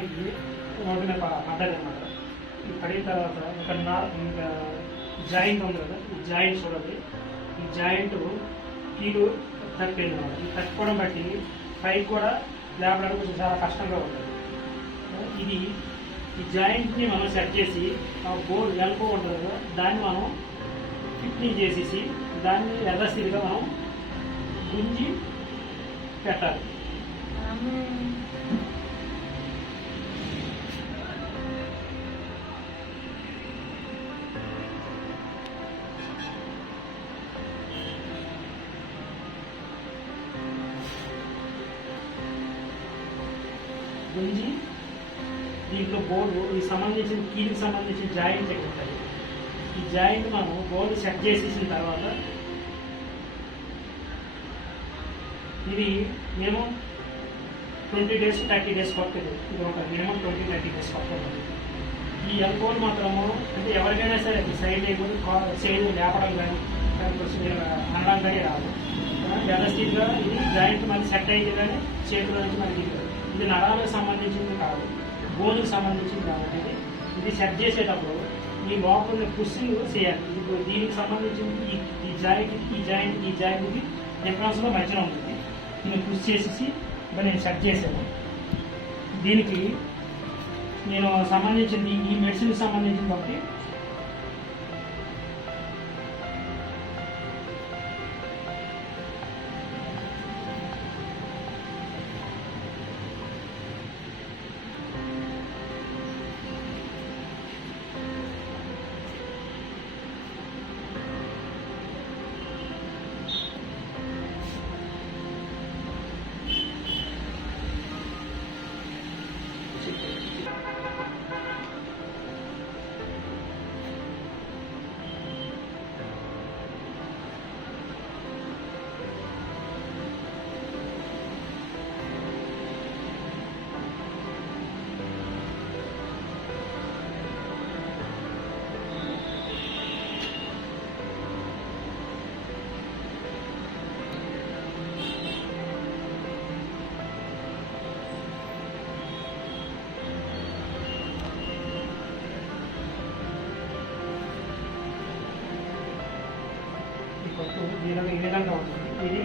ఇది రోడ్డు మీద పడ్డది అనమాట. ఇది పడిన తర్వాత ఇంకా జాయింట్ ఉంది కదా, ఈ జాయింట్ చూడండి, ఈ జాయింట్ కీలు తప్పింది అనమాట. ఈ తట్టుకోవడం బట్టి పైకి కూడా లేపడానికి కొంచెం చాలా కష్టంగా ఉంటుంది. ఇది ఈ జాయింట్ని మనం సెట్ చేసి బోర్డు వెనుక ఉంటుంది కదా, దాన్ని మనం ఫిట్టింగ్ చేసేసి దాన్ని యథాస్థితిగా మనం గుంజి పెట్టాలి. గుంజి దీంట్లో బోర్డు ఈ సంబంధించిన కీకి సంబంధించిన జాయింట్ ఉంటాయి. ఈ జాయింట్ మనం బోర్డు సెట్ చేసేసిన తర్వాత ఇది మినిమం 20 days 30 days పడుతుంది. ఇది ఒక మినిమం 20-30 days పడుతుంది. ఈ ఎల్కోల్ మాత్రము అంటే ఎవరికైనా సరే సైడ్ లేకపోతే సైడ్ లేపడం కానీ కొంచెం అనడం కానీ రాదు. వ్యవస్థితిగా ఇది జాయింట్ మనకి సెట్ అయ్యింది కానీ చేతుల నుంచి మనకి ఇది నరాలకు సంబంధించింది కాదు, బోన్కి సంబంధించింది కాబట్టి ఇది సెట్ చేసేటప్పుడు ఈ లోపల పుషింగ్ చేయాలి. ఇది దీనికి సంబంధించింది ఈ జాయింట్కి డిఫరెన్స్లో మధ్యన ఉంటుంది. దీన్ని పుష్ చేసేసి ఇప్పుడు నేను సెట్ చేశాను. దీనికి నేను సంబంధించింది ఈ మెడిసిన్కి సంబంధించింది ఒకటి ఈ విధంగా ఉంటుంది. ఇది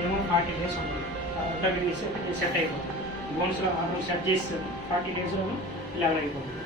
ఏమో 40 days ఉంటుంది. సెట్ అయిపోతుంది. బోన్స్లో సెట్ చేసి 40 daysలో లెవెల్ అయిపోతుంది.